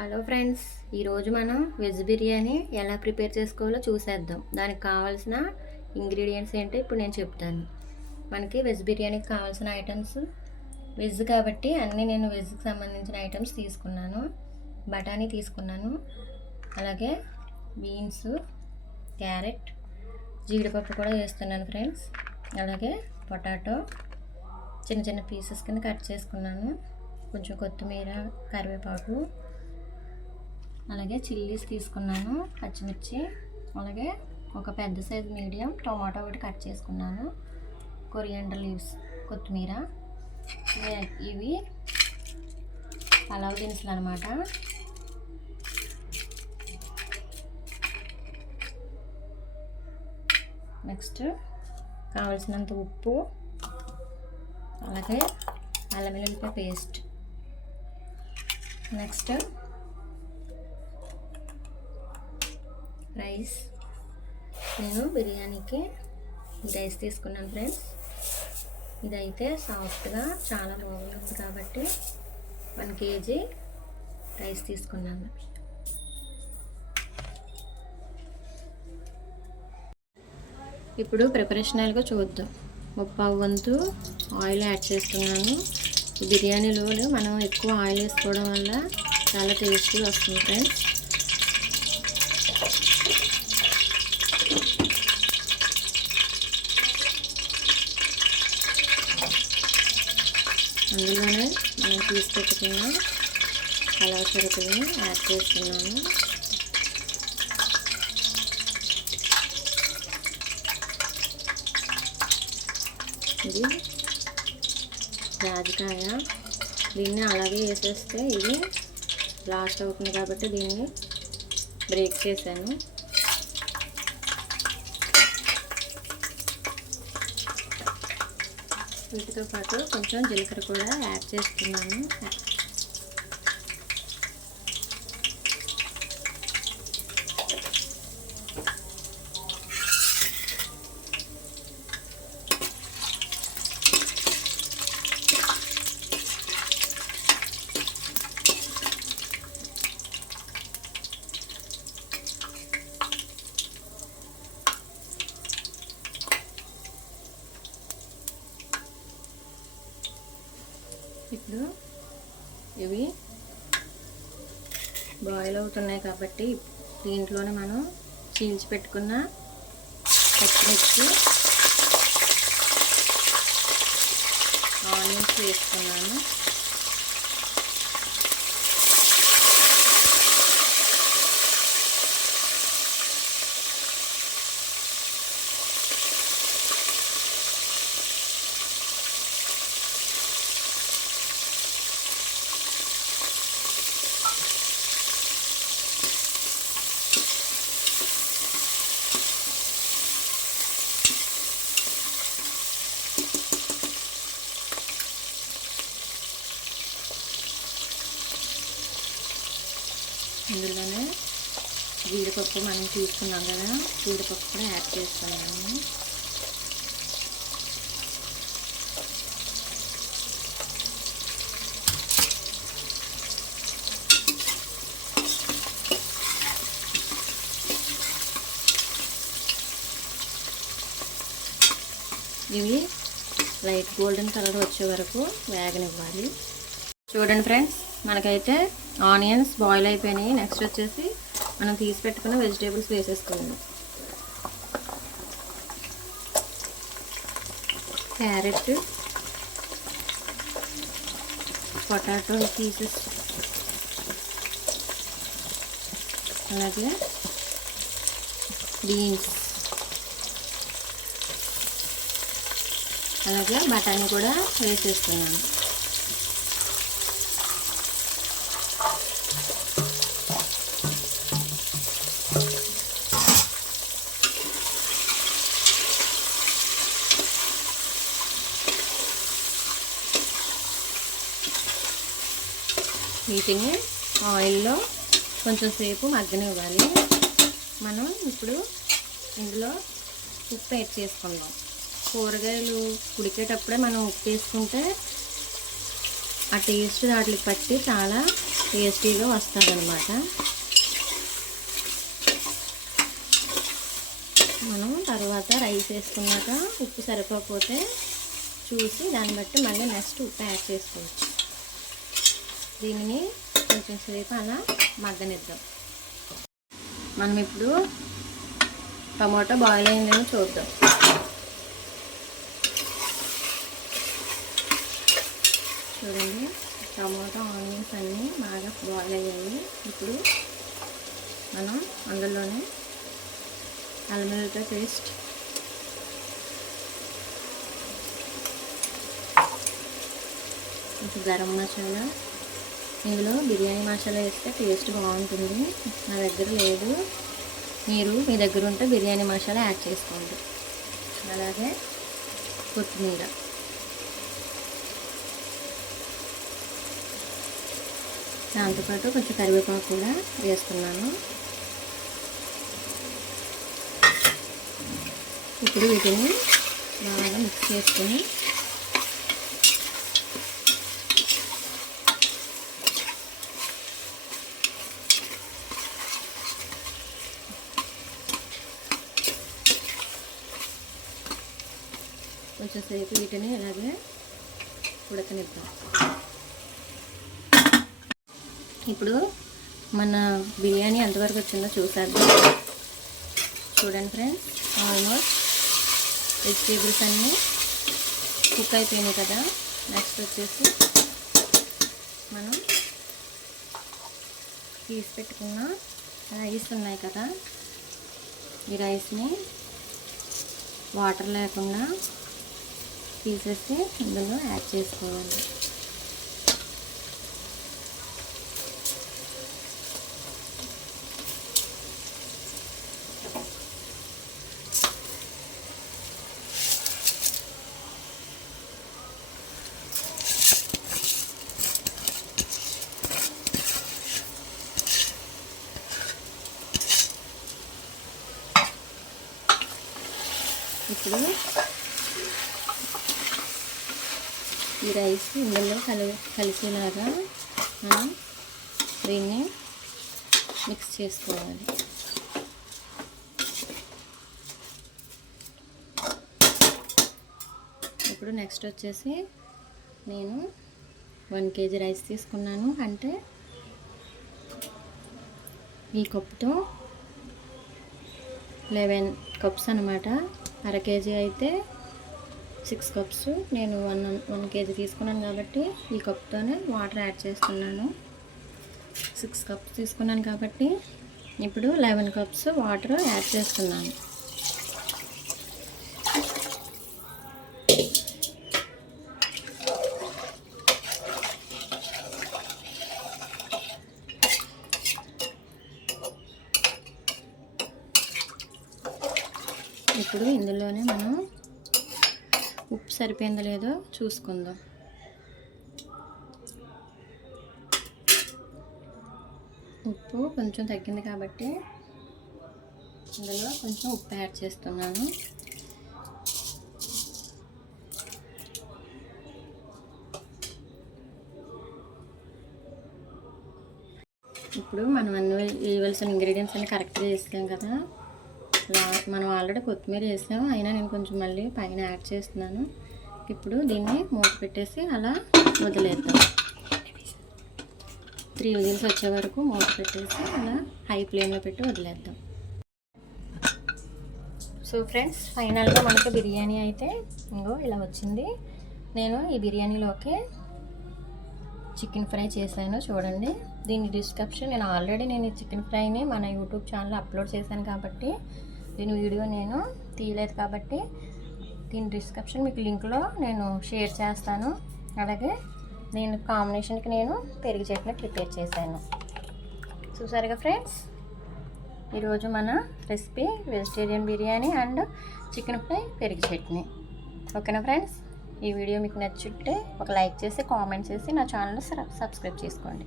Hello friends, ఈరోజు మనం veg biryani ఎలా ప్రిపేర్ చేసుకోవాలో చూసేద్దాం. దానికి కావాల్సిన ఇంగ్రీడియంట్స్ ఏంటో ఇప్పుడు నేను చెప్తాను. మనకి వెజ్ బిర్యానీకి కావాల్సిన ఐటమ్స్, వెజ్ కాబట్టి అన్నీ నేను వెజ్కి సంబంధించిన ఐటమ్స్ తీసుకున్నాను. బఠానీ తీసుకున్నాను, అలాగే బీన్స్, క్యారెట్, జీడిపప్పు కూడా వేస్తున్నాను ఫ్రెండ్స్. అలాగే పొటాటో చిన్న చిన్న పీసెస్ కింద కట్ చేసుకున్నాను. కొంచెం కొత్తిమీర, కరివేపాకు, అలాగే చిల్లీస్ తీసుకున్నాను, పచ్చిమిర్చి, అలాగే ఒక పెద్ద సైజు మీడియం టొమాటో ఒకటి కట్ చేసుకున్నాను, కొరియాండర్ లీవ్స్, కొత్తిమీర. ఇవి పలావ్ దినుసులు అన్నమాట. నెక్స్ట్ కావలసినంత ఉప్పు, అలాగే అల్లం వెల్లుల్లిపాయ పేస్ట్. Next rice. నేను బిర్యానీకి రైస్ తీసుకున్నాను ఫ్రెండ్స్. ఇదైతే సాఫ్ట్గా చాలా బాగుంటుంది కాబట్టి 1 kg రైస్ తీసుకున్నాను. ఇప్పుడు ప్రిపరేషనల్గా చూద్దాం. 1/2 వంతు ఆయిల్ యాడ్ చేస్తున్నాను. ఈ బిర్యానీలో మనం ఎక్కువ ఆయిల్ వేసుకోవడం వల్ల చాలా టేస్టీ వస్తుంది ఫ్రెండ్స్. అందులోనే మనం తీసి పెట్టుకున్న పలావ్ సరుకుని యాడ్ చేస్తున్నాను. ఇది జాజికాయ, దీన్ని అలాగే వేసేస్తే ఇది లాస్ట్ అవుతుంది కాబట్టి దీన్ని బ్రేక్ చేశాను. వీటితో పాటు కొంచెం జీలకర్ర కూడా యాడ్ చేస్తున్నాను. ఇప్పుడు ఇవి బాయిల్ అవుతున్నాయి కాబట్టి దీంట్లోనే మనం చీల్చి పెట్టుకున్న పచ్చిమిర్చి, ఆనియన్స్ వేసుకున్నాను. ఇందులోనే జీడిపప్పు మనం తీసుకున్నాం కదా, జీడిపప్పు కూడా యాడ్ చేస్తున్నాను. ఇవి లైట్ గోల్డెన్ కలర్ వచ్చే వరకు వేగనివ్వాలి. చూడండి ఫ్రెండ్స్, మనకైతే ఆనియన్స్ బాయిల్ అయిపోయినాయి. నెక్స్ట్ వచ్చేసి మనం తీసి పెట్టుకున్న వెజిటేబుల్స్ వేసేసుకోవాలి. క్యారెట్, పొటాటో పీసెస్, అలాగే బీన్స్, అలాగే బఠానీ కూడా వేసేస్తున్నాను. వీటిని ఆయిల్లో కొంచెం సేపు మగ్గనివ్వాలి. మనం ఇప్పుడు ఇందులో ఉప్పు యాడ్ చేసుకుందాం. కూరగాయలు ఉడికేటప్పుడే మనం ఉప్పు వేసుకుంటే ఆ టేస్ట్ వాటికి పట్టి చాలా టేస్టీగా వస్తుందన్నమాట. మనం తర్వాత రైస్ వేసుకున్నాక ఉప్పు సరిపోకపోతే చూసి దాన్ని బట్టి మళ్ళీ నెక్స్ట్ ఉప్పు యాడ్ చేసుకోవచ్చు. దీనిని కొంచెం సేపు అలా మగ్గనిద్దాం. మనం ఇప్పుడు టమాటో బాయిల్ అయిందేమో చూద్దాం. చూడండి, టమాటో ఆనియన్స్ అన్నీ బాగా బాయిల్ అయ్యాయి. ఇప్పుడు మనం అందులోనే అల్లం వెల్లుల్లి పేస్ట్, కొంచెం గరం మసాలా, ఇందులో బిర్యానీ మసాలా వేస్తే టేస్ట్ బాగుంటుంది. నా దగ్గర లేదు, మీరు మీ దగ్గర ఉంటే బిర్యానీ మసాలా యాడ్ చేసుకోండి. అలాగే కొత్తిమీర, దాంతోపాటు కొంచెం కరివేపాకు కూడా వేస్తున్నాను. ఇప్పుడు వీటిని బాగా మిక్స్ చేసుకొని కొంచెం సేపు వీటిని ఇలాగే ఉడకనిద్దాం. ఇప్పుడు మన బిర్యానీ ఎంతవరకు వచ్చిందో చూసేద్దాం. చూడండి ఫ్రెండ్స్, ఆల్మోస్ట్ వెజిటేబుల్స్ అన్నీ కుక్ అయిపోయినాయి కదా. నెక్స్ట్ వచ్చేసి మనం తీసి పెట్టుకున్న రైస్ ఉన్నాయి కదా, ఈ రైస్ని వాటర్ లేకుండా తీసేసి ఇందులో యాడ్ చేసుకోవాలి. ఇప్పుడు ఈ రైస్ ఇందులో కలిసేలాగా మనం దీన్ని మిక్స్ చేసుకోవాలి. ఇప్పుడు నెక్స్ట్ వచ్చేసి నేను 1 kg రైస్ తీసుకున్నాను. అంటే ఈ కప్తో 11 కప్స్ అన్నమాట. అర కేజీ అయితే 6 కప్స్. నేను 1 kg తీసుకున్నాను కాబట్టి ఈ కప్తోనే వాటర్ యాడ్ చేస్తున్నాను. 6 కప్స్ తీసుకున్నాను కాబట్టి ఇప్పుడు 11 కప్స్ వాటర్ యాడ్ చేస్తున్నాను. ఇప్పుడు ఇందులోనే మనం ఉప్పు సరిపోయిందో లేదో చూసుకుందాం. ఉప్పు కొంచెం తగ్గింది కాబట్టి ఇందులో కొంచెం ఉప్పు యాడ్ చేస్తున్నాను. ఇప్పుడు మనం అన్ని వేయవలసిన ఇంగ్రీడియంట్స్ అన్ని కరెక్ట్గా వేసాం కదా. మనం ఆల్రెడీ కొత్తిమీర వేసాము, అయినా నేను కొంచెం మళ్ళీ పైన యాడ్ చేస్తున్నాను. ఇప్పుడు దీన్ని మూత పెట్టేసి అలా వదిలేద్దాం. 3 విజిల్స్ వచ్చే వరకు మూత పెట్టేసి అలా హై ఫ్లేమ్లో పెట్టి వదిలేద్దాం. సో ఫ్రెండ్స్, ఫైనల్గా మనకి బిర్యానీ అయితే ఇంకో ఇలా వచ్చింది. నేను ఈ బిర్యానీలోకి చికెన్ ఫ్రై చేశాను. చూడండి, దీని డిస్క్రిప్షన్ నేను ఆల్రెడీ ఈ చికెన్ ఫ్రైని మన యూట్యూబ్ ఛానల్లో అప్లోడ్ చేశాను కాబట్టి దీని వీడియో నేను తీయలేదు కాబట్టి దీని డిస్క్రిప్షన్ మీకు లింక్లో నేను షేర్ చేస్తాను. అలాగే దీని కాంబినేషన్కి నేను పెరుగు చట్నీ ప్రిపేర్ చేశాను. చూసారుగా ఫ్రెండ్స్, ఈరోజు మన recipe vegetarian biryani and chicken fry పెరుగు చట్నీ. ఓకేనా ఫ్రెండ్స్, ఈ వీడియో మీకు నచ్చుంటే ఒక లైక్ చేసి కామెంట్ చేసి నా ఛానల్ని సబ్స్క్రైబ్ చేసుకోండి.